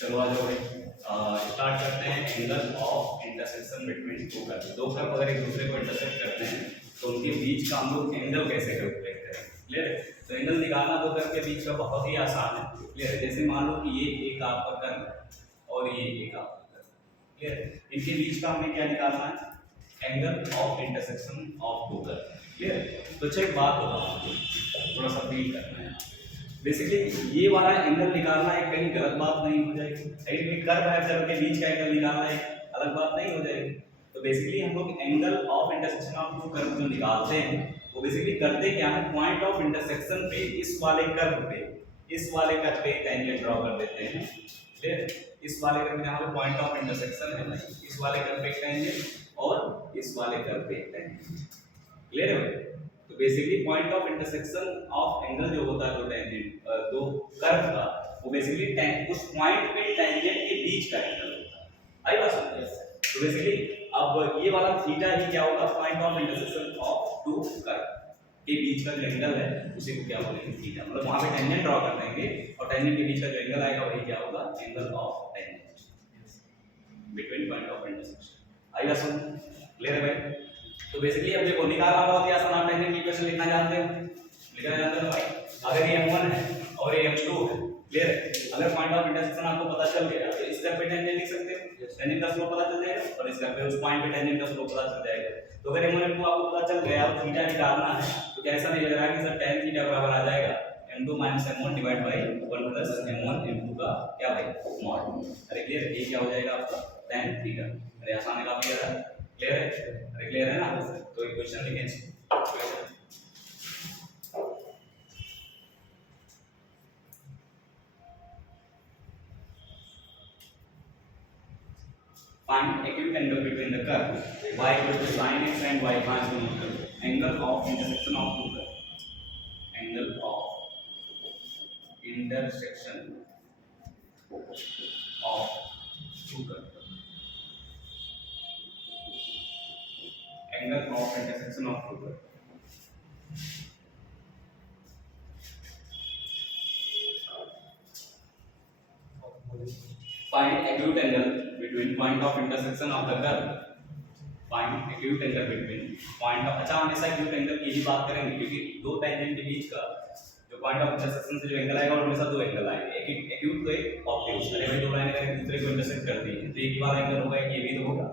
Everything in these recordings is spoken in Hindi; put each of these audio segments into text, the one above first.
चलो आ जाओ भाई, स्टार्ट करते हैं angle of intersection between two curve. दो कर्व अगर एक दूसरे को इंटरसेक्ट करते हैं तो उनके बीच का हम लोग एंगल कैसे कैलकुलेट करें, क्लियर है। तो एंगल निकालना दो कर्व के बीच का बहुत ही आसान है, क्लियर है। जैसे मान लो कि ये एक आपका कर्व है और ये एक आपका कर्व, क्लियर है। इनके बीच का हमें क्या निकालना है, angle of intersection of two curve, clear है। तो अच्छा एक बात बताओ, थोड़ा सा फील करना है। बेसिकली ये वाला एंगल निकालना एक कहीं गलत बात नहीं हो जाएगी, एक कर्व है, कर्व के बीच का एंगल निकालना एक अलग बात नहीं हो जाएगी। तो बेसिकली हम लोग angle of intersection of two curve जो निकालते हैं वो बेसिकली करते क्या है, पॉइंट ऑफ इंटरसेक्शन पे इस वाले कर्व पे टेंजेंट ड्रॉ कर देते हैं, ठीक। इस वाले कर्व जहाँ पे पॉइंट ऑफ इंटरसेक्शन है इस वाले कर्व पे टेंजेंट और इस वाले कर्व पे टेंजेंट, क्लियर है। तो basically point of intersection of angle जो होता है, जो टेंजेंट दो कर्व का, वो बेसिकली उस पॉइंट पे टेंजेंट के बीच का एंगल होता है। आई बात समझ। तो बेसिकली अब ये वाला थीटा ही क्या होगा, point of intersection of two curve के बीच का जो एंगल है उसी को क्या बोलेंगे, थीटा। मतलब वहां पे टेंजेंट ड्रॉ कर देंगे और टेंजेंट के बीच का जो एंगल आएगा वही क्या होगा, angle of tangent between point of intersection. आई बात समझ, क्लियर है भाई। तो बेसिकली अब देखो निकालना बहुत ही आसान, आप टेंजेंट की इक्वेशन लिखना जानते हो, लिखना जानते हो भाई। अगर ये m1 है और ये m2 है, क्लियर है। अगर पॉइंट ऑफ इंटरसेक्शन आपको पता चल गया तो इस कर्व पे टेंजेंट लिख सकते हो, टेंजेंट का स्लोप पता चल जाएगा, और इस कर्व पे उस पॉइंट पे टेंजेंट का स्लोप पता चल जाएगा। तो अगर m1 m2 आपको पता चल गया और थीटा निकालना है तो कैसा नहीं लग रहा है कि सर tan थीटा बराबर आ जाएगा m2 m1 divide by 1 plus m1 m2 का क्या भाई मॉड। अरे क्लियर है, ये क्या हो जाएगा आपका tan थीटा। अरे आसान है, काफी ज्यादा क्लियर है। अरे क्लियर है ना। तो इक्वेशन लिखें, find acute angle between the curve y equal to sin x and y पांच दोनों curve, angle of intersection of two curve, angle of intersection of two curve, angle of intersection of two curve। Find acute angle between point of intersection of the curve, find acute angle between point of, अच्छा हमेशा acute angle की ही बात करेंगे क्योंकि दो टेंजेंट के बीच का जो पॉइंट ऑफ इंटरसेक्शन से जो एंगल आएगा और हमेशा दो एंगल आएंगे, एक एक्यूट तो एक ऑब्ट्यूज। अरे भाई दो लाइनें अगर एक दूसरे को इंटरसेक्ट करती हैं तो एक ही वाला एंगल होगा, ये भी तो होगा।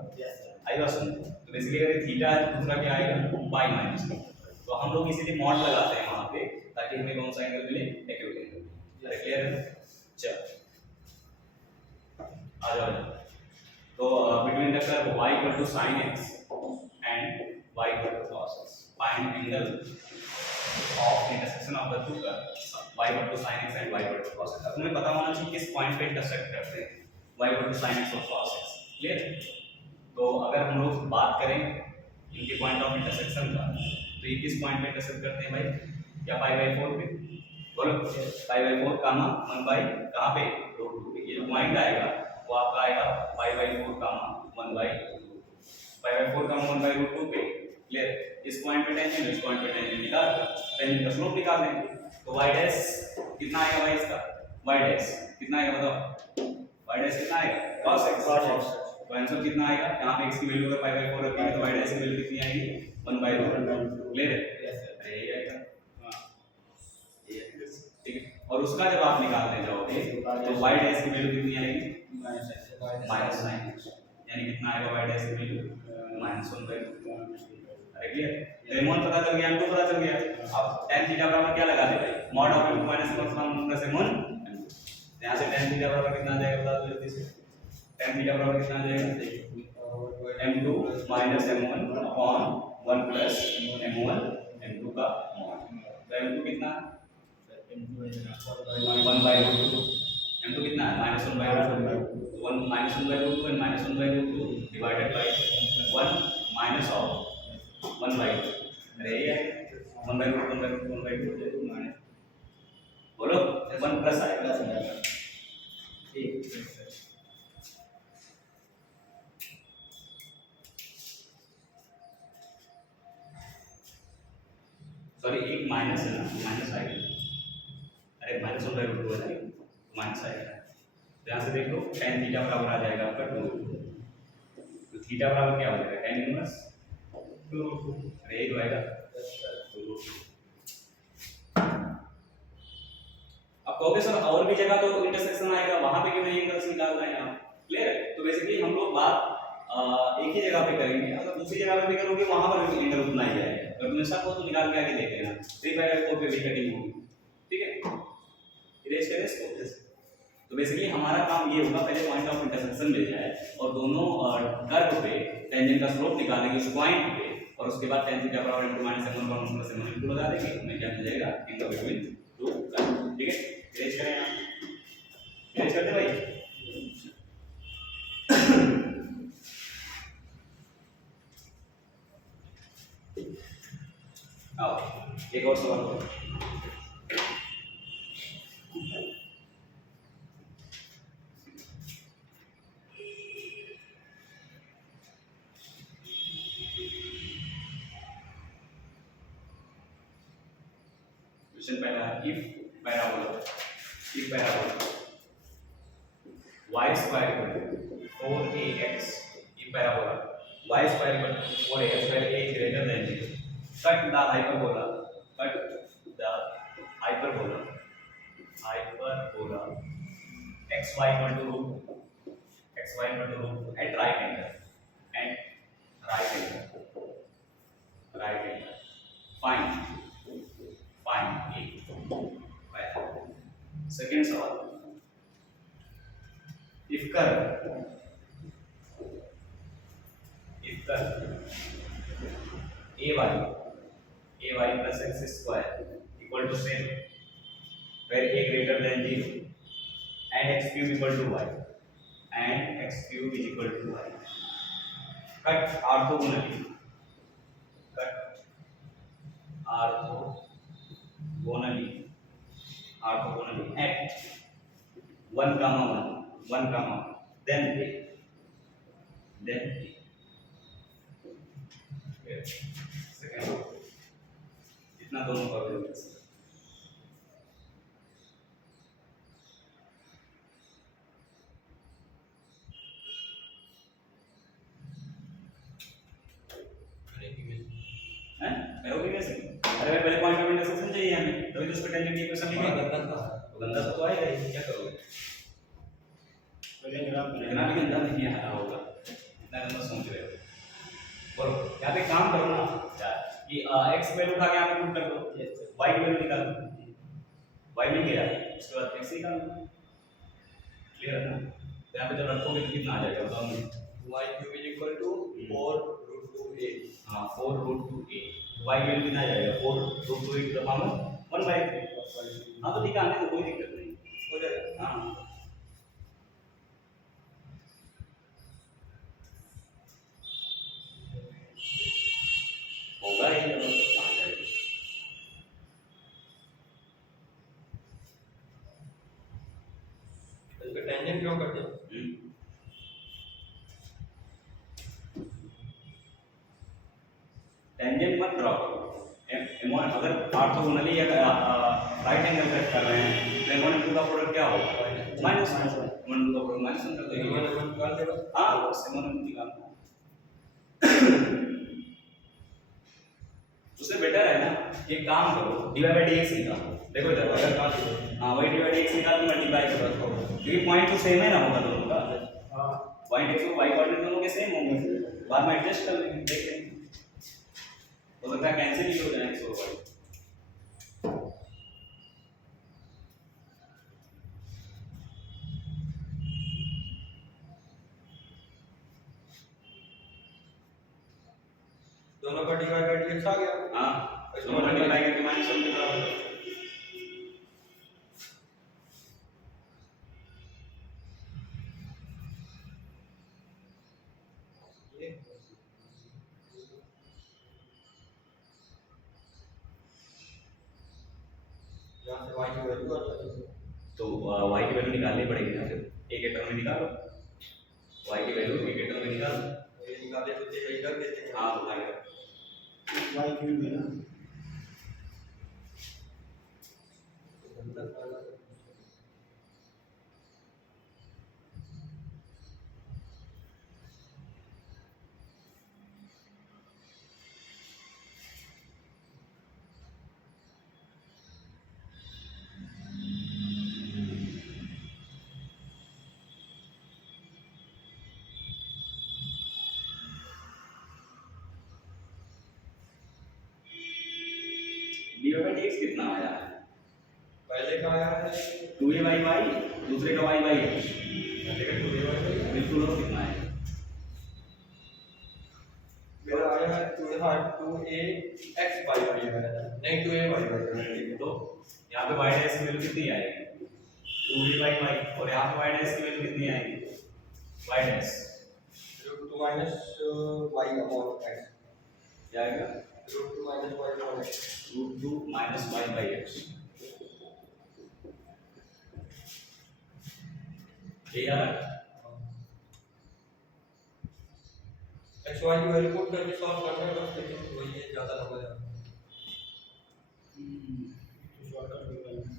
आई बात समझ। तो बेसिकली अगर थीटा है तो दूसरा क्या आएगा, पाई माइनस। तो हम लोग इसीलिए मॉड लगाते हैं वहां पे ताकि हमें कौन सा एंगल मिले, एक्यूट एंगल। अरे क्लियर है। चलो आ जाओ। तो between the curve y equal to sin x and y equal to cos x, find angle of intersection of the two curves y equal to sin x and y equal to cos x। तुम्हें पता होना चाहिए किस पॉइंट पे इंटरसेक्ट करते हैं y equal to sin x और cos x, क्लियर। तो अगर हम लोग बात करें इनके पॉइंट ऑफ इंटरसेक्शन का तो ये किस पॉइंट पे इंटरसेक्ट करते हैं भाई, क्या π/4 पे, बोलो π/4 कामा 1 बाय कहां पे, √2 पे। ये जो पॉइंट आएगा वो आपका आएगा π/4 कामा 1/√2, π/4 कामा 1/√2 पे, क्लियर। इस पॉइंट पे टेंजेंट, इस पॉइंट पे टेंजेंट निकाल टेंजेंट का स्लोप निकाल देंगे। तो y डैश कितना आएगा भाई, इसका y डैश कितना आएगा बताओ, y डैश कितना आएगा cos x। तो आंसर कितना आएगा, यहां पे x की वैल्यू अगर π/4 रखेंगे तो y डैश की वैल्यू कितनी आएगी, 1/√2, क्लियर है। अरे ये आएगा, हां ये ठीक है। और उसका जब आप निकालने जाओगे तो y डैश की वैल्यू कितनी आएगी, -9, यानी कितना आएगा y डैश की वैल्यू -1/2। अरे क्लियर। तो m1 पता चल गया, m2 पता चल गया। अब tan थीटा बराबर क्या लगा दे भाई, mod of m2 -1 plus m1। यहां से tan थीटा बराबर कितना आ जाएगा बता दो जल्दी से। tan थीटा बराबर कितना आ जाएगा, m2 m1 upon 1 plus m1 m2 का mod। तो m2 कितना, m2 1/2, m2 कितना है -1/2, 1 -1/√2 and -1/√2 divided by 1 minus of 1/2। अरे ये 1/√2 माइनस, बोलो 1 प्लस आएगा, ठीक। सॉरी एक माइनस है ना, माइनस आएगा। अरे -1/√2 है ना, माइनस आएगा। तो यहाँ से देख लो tan थीटा बराबर आ जाएगा आपका 2 तो थीटा बराबर क्या हो जाएगा tan इनवर्स 2 अरे यही तो आएगा। अब कहोगे सर और भी जगह तो इंटरसेक्शन आएगा वहां पे क्यों नहीं एंगल्स निकाल रहे हैं आप? क्लियर है? तो बेसिकली हम लोग बात एक ही जगह पे करेंगे, अगर दूसरी जगह पे भी करोगे वहां पर भी एंगल उतना ही आएगा। अगर तुम्हें शक हो तो निकाल के आगे देख लेना 3 पाई बाय 4 पे भी कटिंग होगी। ठीक है, इरेज करें इसको। तो बेसिकली हमारा काम ये होगा पहले पॉइंट ऑफ इंटरसेक्शन मिल जाए और दोनों कर्व पे टेंजेंट का स्लोप निकालेंगे उस पॉइंट पे और उसके बाद tan थीटा बराबर into -m1 plus m1 into लगा देंगे, हमें क्या मिल जाएगा एंगल बिटवीन दो कर्व। ठीक है, इरेज करें आप, इरेज करते भाई। आओ एक और सवाल करो। क्वेश्चन पहला है if parabola y square equal to 4ax if parabola y square equal to 4ax where a is greater than 0 cut the hyperbola xy equal to root 2 at right angle find a। Second सवाल if curve ay plus x square equal to 7 where a greater than 0 and x cube equal to y cut orthogonally at 1 comma 1 then a second इतना दोनों का वैल्यू हैं करोगे कैसे? अरे पहले पॉइंट ऑफ इंटरसेक्शन चाहिए हमें, तभी तो उस पे टेंजेंट की इक्वेशन लिखेंगे। गंदा तो आएगा ही, क्या करोगे? इतना भी गंदा नहीं आ रहा होगा, इतना गंदा सोच रहे हो। बोलो यहाँ पे काम करो ना कि x वैल्यू उठा के यहाँ पे पुट कर दो, y की वैल्यू निकाल दो, y मिल गया, उसके बाद x निकाल दो। क्लियर है ना? तो यहाँ पे जब रखोगे तो कितना आ जाएगा बताओ मुझे? y cube is equal to 4 root 2a। हाँ 4 root 2a, y वैल्यू कितना आ जाएगा? 4 root 2a की पावर 1/3। हाँ तो ठीक है, आने तो कोई दिक्कत नहीं, हो जाएगा। हाँ होगा ही, चलो कहाँ जाएगा। इसका टेंजेंट क्यों करते हैं? टेंजेंट मत ड्रॉ करो, m1 अगर ऑर्थोगोनली या राइट एंगल कट कर रहे हैं तो m1 m2 का प्रोडक्ट क्या होगा? -1 m1 का प्रोडक्ट -1 कर देंगे। m1 निकाल देगा। हाँ बस m1 निकालना। उससे बेटर है ना, एक काम करो d/dx निकालो। देखो इधर अगर हाँ वही d/dx निकाल के मल्टीप्लाई करो, क्योंकि पॉइंट तो सेम है ना होगा दोनों का। हां पॉइंट x और y कोऑर्डिनेट दोनों के सेम होंगे, बाद में एडजस्ट कर लेंगे, देख लेंगे हो सकता है कैंसिल ही हो जाए x और y। दोनों का d/dx आ गया। हां दोनों मल्टीप्लाई करके -1 के बराबर करो। यहाँ से y की वैल्यू आ जाएगी। तो y की वैल्यू निकालनी पड़ेगी ना, फिर एक के टर्म में निकालो y की वैल्यू एक के टर्म में निकालो। ये निकाले तो यही कर देते हैं। हां तो आएगा y क्यूब है ना, बाई डी एक्स कितना आया है? पहले का आया है 2a बाई वाई, दूसरे का y बाई x, पहले का 2a बिल्कुल और कितना है? मेरा आया है 2a x y y नहीं 2a y y तो यहाँ पे y डैश की वैल्यू कितनी आएगी? 2a बाई y, और यहाँ पे y डैश की वैल्यू कितनी आएगी? y dash √2 y upon x क्या आएगा? √2 y upon x √2 minus y by x, ये यार x y की वैल्यू पुट करके सॉल्व करना है बस, लेकिन वही है ज्यादा लंबा जाता है। शॉर्टकट में करना है।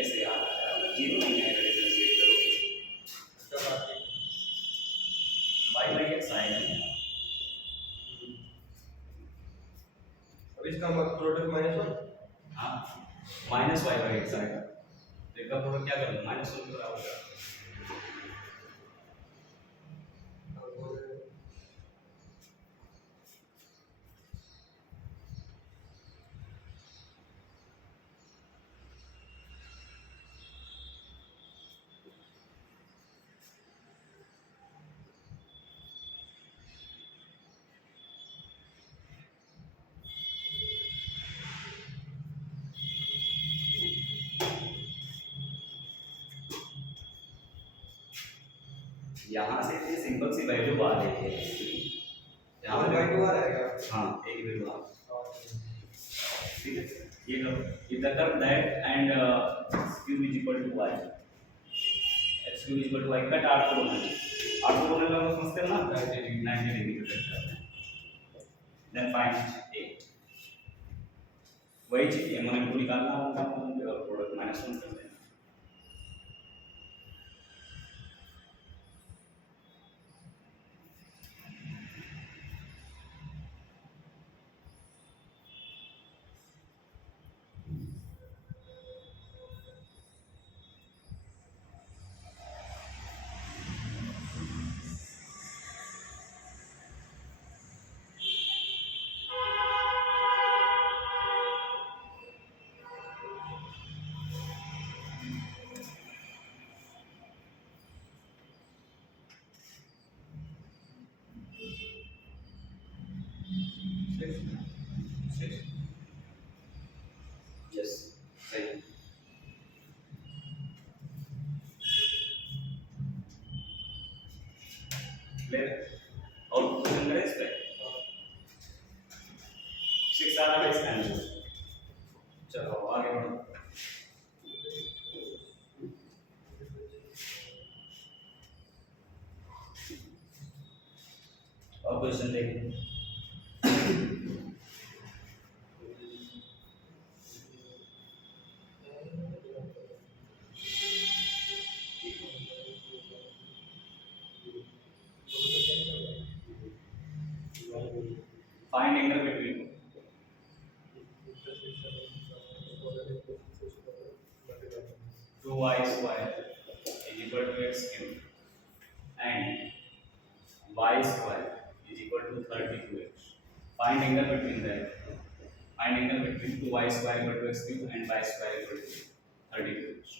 ऐसे याद आया, जीरो नहीं आएगा डिफरेंशिएट करो, अच्छा बात है। y बाई x आएगा। अब इसका प्रोडक्ट -1 हाँ, माइनस y बाई x आएगा, तो इसका प्रोडक्ट क्या करूँ? -1 के बराबर करूँ। यहाँ से ये सिंपल सी वैल्यू आ रही है, यहाँ और पे y टू आ रहेगा। हाँ एक वैल्यू आ, ठीक है, ये करो, if the curve that and x cube is equal to y, x cube is equal to y का ऑर्थोगोनल का समझते हो ना? 90 डिग्री का कट करते हैं, then find a, वही चीज m1 m2 निकालना होगा, और प्रोडक्ट -1 कर देना। यस सही, क्लियर, और क्वेश्चन करें इस पे 6 आ रहा है इसका आंसर। चलो आगे बढ़ो, और क्वेश्चन देखिए, find angle between two y square is equal to x cube and y square is equal to 32x, find angle between that, find angle between 2y square equal to x cube and y square equal to 32x।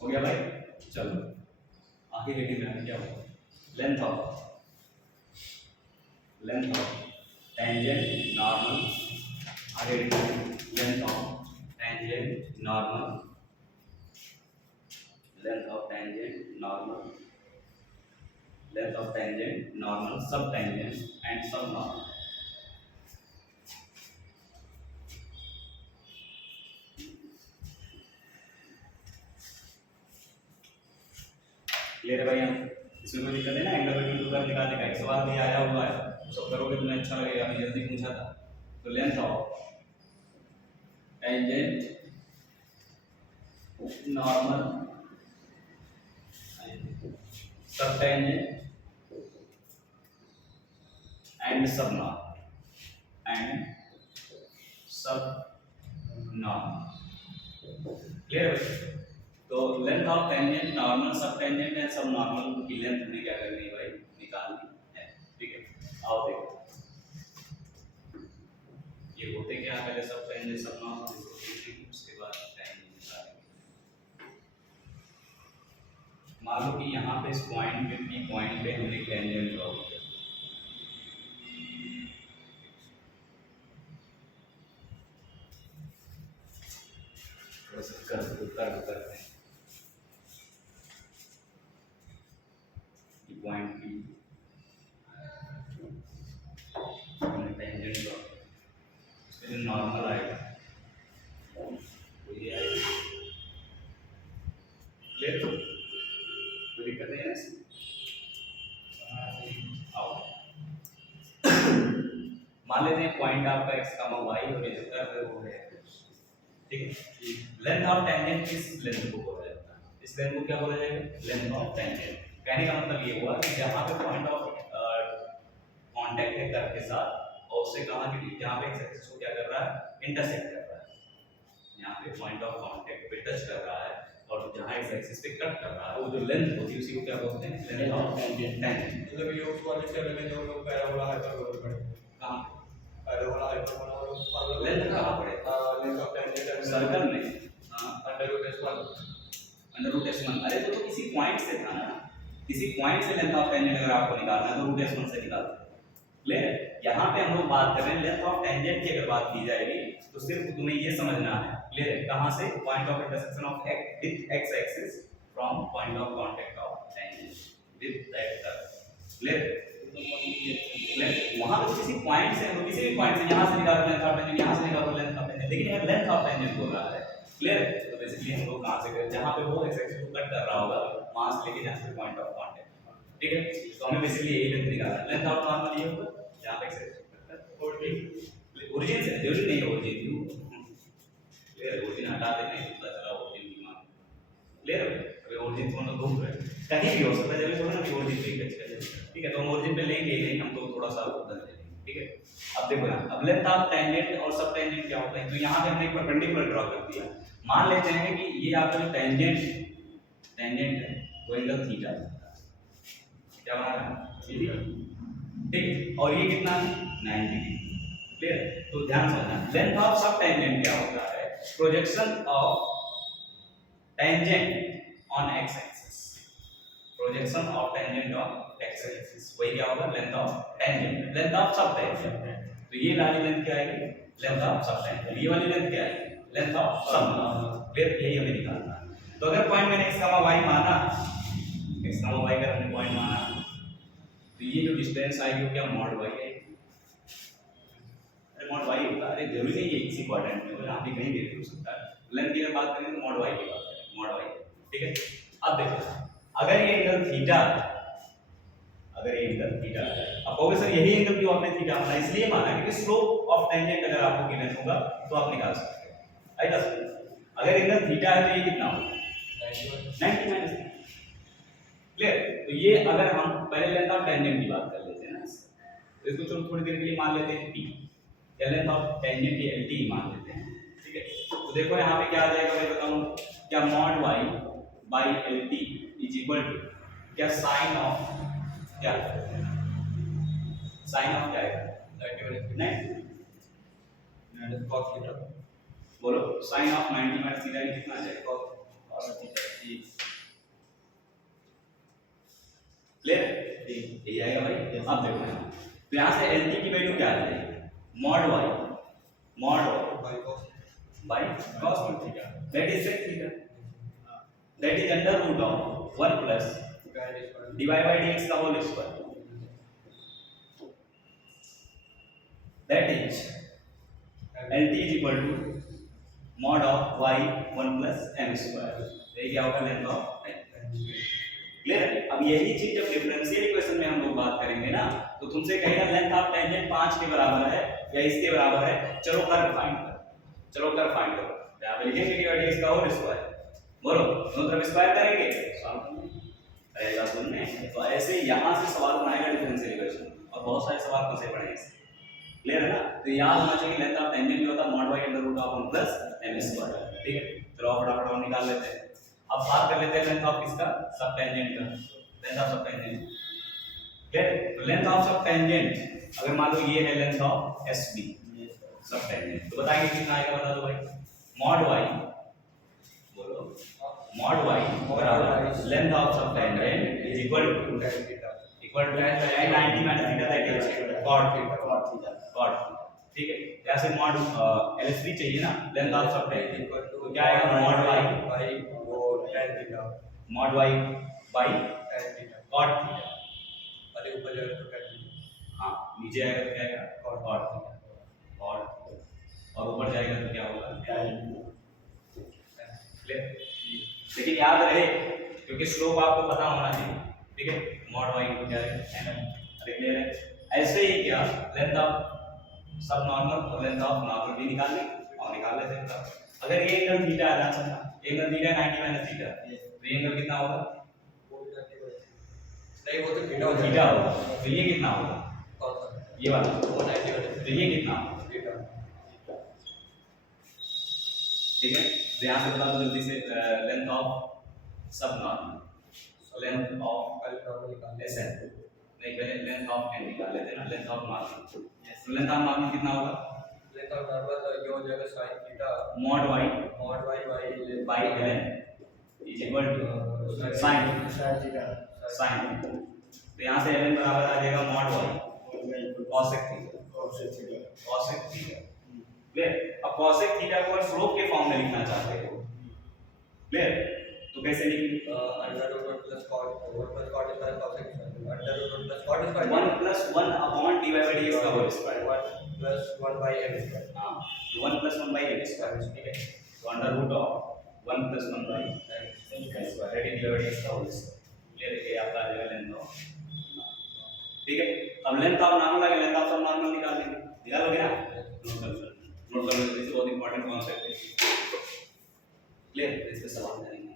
हो गया भाई। चलो आगे लेकिन मैंने क्या हुआ, लेंथ ऑफ टेंजेंट नॉर्मल, आगे length of tangent normal, length of tangent normal, length of tangent normal, सब टेंजेंट एंड सब नॉर्मल। क्लियर है भाई? इसमें कोई दिक्कत है ना? एंगल बिटवीन टू कर्व निकालने का एक सवाल भी आया हुआ है, सब करोगे तुम्हें अच्छा लगेगा, मैं जल्दी पूछा था। तो लेंथ ऑफ टेंजेंट नॉर्मल सब टेंजेंट एंड सब नॉर्मल क्लियर है? तो लेंथ ऑफ टेंजेंट नॉर्मल सब टेंजेंट एंड सब नॉर्मल की लेंथ हमें क्या करनी है भाई, निकालनी है। ठीक है, आओ देखो ये होते क्या है, पहले सब टेंजेंट सब नॉर्मल, उसके बाद टेंजेंट निकालेंगे। मान लो कि यहाँ पे इस पॉइंट पे हमने टेंजेंट ड्रॉ किया, कर्व करते हैं पॉइंट पी हमने टेंजेंट ड्रॉ, उसके लिए नॉर्मल आएगा, ये आएगा। क्लियर? कोई दिक्कत नहीं है ना? आओ मान लेते हैं पॉइंट आपका x, y और ये जो कर्व है वो है, ठीक है। लेंथ ऑफ टेंजेंट इस लेंथ को बोला जाता है, इस लेंथ को क्या बोला जाएगा, लेंथ ऑफ टेंजेंट। कहने का मतलब ये हुआ कि जहां पे पॉइंट ऑफ कांटेक्ट है कर्व के साथ, और उससे कहां की जहां पे एक्स एक्सिस को क्या कर रहा है, इंटरसेक्ट कर रहा है, यहां पे पॉइंट ऑफ कांटेक्ट पे टच कर रहा है और जहां एक्स एक्सिस पे कट कर रहा है, वो जो लेंथ होती है उसी को क्या बोलते हैं, लेंथ ऑफ टेंजेंट। मतलब ये उस वाले से अलग है जो लोग पैराबोला हाइपरबोला पढ़े, कहां पैराबोला हाइपरबोला और लेंथ कहां पड़े, लेंथ ऑफ टेंजेंट सर्कल में। हां, अंडर रूट S1। अरे तो किसी पॉइंट से था ना, किसी पॉइंट से लेंथ ऑफ टेंजेंट अगर आपको निकालना है तो रूट S1 से निकालते हैं। क्लियर है? यहाँ पे हम लोग बात कर रहे हैं लेंथ ऑफ टेंजेंट की, अगर बात की जाएगी तो सिर्फ तुम्हें ये समझना है, क्लियर है, कहां से, point of intersection of with x axis from point of contact of tangent with that curve. Clear? वहां पे किसी पॉइंट से, किसी भी पॉइंट से, यहां से निकालो लेंथ ऑफ टेंजेंट, यहां से निकालो लेंथ ऑफ टेंजेंट, लेकिन यहां लेंथ ऑफ टेंजेंट बोल रहा है। क्लियर? तो बेसिकली हम लोग कहां से करें, जहां पे वो x एक्सिस को कट कर रहा होगा वहां से लेके जहां से पॉइंट ऑफ कांटेक्ट, ठीक है। तो हमें बेसिकली यही लेंथ निकालना है, लेंथ ऑफ नॉर्मल ये होगा जहां पे x एक्सिस ओरिजिन से जरूरी नहीं है, ओरिजिन क्यों, क्लियर? ओरिजिन हटा देते हैं तो पता चला ओरिजिन की मान, क्लियर है? अभी ओरिजिन दोनों दो है, कहीं भी हो सकता है, जब थोड़ा ना कि ओरिजिन पे कट कर, ठीक है। तो हम ओरिजिन पे लेंगे नहीं, हम तो थोड़ा सा बदल देंगे, ठीक है। अब देखो ना, अब लेंथ ऑफ टेंजेंट और सब टेंजेंट क्या होता है, तो यहाँ पे हमने एक परपेंडिकुलर ड्रॉ कर दिया, मान लेते हैं कि ये आपका जो टेंजेंट है वो एंगल थीटा है, क्या बना रहा है, ठीक है, और ये कितना है, 90 डिग्री। क्लियर? तो ध्यान से समझना, लेंथ ऑफ सब टेंजेंट क्या होता है, projection of tangent on x axis, projection of tangent on x axis, वही क्या होगा, length of tangent, length of sub tangent. तो ये वाली लेंथ क्या आएगी, लेंथ ऑफ सब टेंजेंट, ये वाली लेंथ क्या आएगी, लेंथ ऑफ सब। क्लियर? यही हमें निकालना है। तो अगर पॉइंट मैंने x, y माना, x, y का हमने पॉइंट माना, तो ये जो डिस्टेंस आएगी वो क्या, मॉड y है, मॉड y होगा। अरे जरूरी नहीं है किसी क्वाड्रेंट में, यहाँ पे कहीं भी हो सकता है। लेंथ की अगर बात करें तो मॉड y की बात करें, मॉड y, ठीक है। अब देखो, अगर ये एंगल थीटा, अब कहोगे सर यही एंगल क्यों आपने थीटा माना, इसलिए माना क्योंकि स्लोप ऑफ टेंजेंट अगर आपको गिवन होगा तो आप निकाल सकते हो, आएगा। अगर एंगल थीटा है तो ये कितना होगा, 90 माइनस। क्लियर? तो ये अगर हम पहले लेंथ ऑफ टेंजेंट की बात कर लेते हैं ना, तो इसको चलो थोड़ी देर के लिए मान लेते हैं p, लेंथ ऑफ टेंजेंट की lt मान लेते हैं, ठीक है। तो देखो यहाँ पे क्या आ जाएगा, मैं बताऊं क्या, mod y by lt is equal to क्या, साइन ऑफ क्या, साइन ऑफ क्या है, 90 cos थीटा, बोलो, साइन ऑफ 90 माइनस थीटा कितना आ जाएगा, cos थीटा। यही आएगा भाई। अब देखो यहाँ तो यहाँ से एल टी की वैल्यू क्या आ जाएगी mod by cos theta that is sec theta that is under root of 1 plus dy by dx का whole square that is lt is equal to mod of y 1 plus m square। ये क्या होगा लेंथ ऑफ क्लियर है। अब यही चीज जब डिफरेंशियल इक्वेशन में हम लोग बात करेंगे ना तो तुमसे कहेगा लेंथ ऑफ टेंजेंट 5 के बराबर है या इसके बराबर है, चलो कर्व फाइंड करो यहां पे लिखेंगे dy dx का होल स्क्वायर, बोलो दोनों तरफ स्क्वायर करेंगे रहेगा सुनने। तो ऐसे यहां से सवाल बनाएगा डिफरेंशियल इक्वेशन और बहुत सारे सवाल फंसे पड़े हैं इससे, क्लियर है ना। तो याद होना चाहिए लेंथ ऑफ टेंजेंट क्या होता है mod y under root of 1 plus m square, ठीक है। चलो फटाफट और निकाल लेते हैं। अब बात कर लेते हैं लेंथ ऑफ किसका सब टेंजेंट का, length of sub tangent clear. तो लेंथ ऑफ सब टेंजेंट अगर मान लो ये है लेंथ ऑफ SB सब टेंजेंट तो बताएंगे कितना आएगा, बता दो भाई। mod y बोलो mod y बराबर length of sub tangent is equal to tan 90 minus theta that is cot theta, ठीक है। जैसे mod LSB चाहिए ना लेंथ ऑफ सब टेंजेंट तो क्या आएगा mod y by वो tan theta mod y by tan theta cot theta, अरे ऊपर जाएगा तो tan थीटा, हाँ नीचे आएगा तो क्या आएगा cot थीटा और ऊपर जाएगा तो क्या होगा tan। क्लियर। लेकिन याद रहे क्योंकि स्लोप आपको पता होना चाहिए, ठीक है। mod y को क्या है n, अरे क्लियर है। ऐसे ही क्या लेंथ ऑफ सब नॉर्मल और लेंथ ऑफ नॉर्मल भी निकाल लें और निकाल लेते हैं। अगर ये एंगल थीटा आ जाता है, एंगल थीटा 90 माइनस थीटा तो ये एंगल कितना होगा, नहीं वो तो थीटा हो थीटा होगा। तो ये कितना होगा ये वाला, वो 90 वाला तो ये कितना होगा थीटा, ठीक है। तो यहाँ से बता दो जल्दी से लेंथ ऑफ सब नॉर्मल लेंथ ऑफ नॉर्मल निकाल SN नहीं पहले लेंथ ऑफ n निकाल लेते हैं ना, लेंथ ऑफ नॉर्मल। तो लेंथ ऑफ नॉर्मल कितना होगा लेंथ ऑफ नॉर्मल ये हो जाएगा sin theta mod y by ln is equal to sin sin। तो यहाँ से ln बराबर आ जाएगा mod y cosec theta clear. अब cosec थीटा को स्लोप के फॉर्म में लिखना चाहते हो क्लियर तो कैसे लिखेंगे under root 1 plus cot 1 plus cot square cosec under root 1 plus cot 1 plus 1 upon dy by dx का whole square 1 plus 1 by m square, हां 1 प्लस 1 by m स्क्वायर, ठीक है। तो under root of 1 plus 1 by m square that is dy by dx का होल स्क्वायर, ये देखिए आपका आ जाएगा लेंथ ऑफ, ठीक है। अब लेंथ ऑफ नॉर्मल आ गया, लेंथ ऑफ सब नॉर्मल निकाल लेंगे, निकालोगे ना नोट कर लो, बहुत इंपॉर्टेंट कॉन्सेप्ट है क्लियर। इस पे सवाल करेंगे।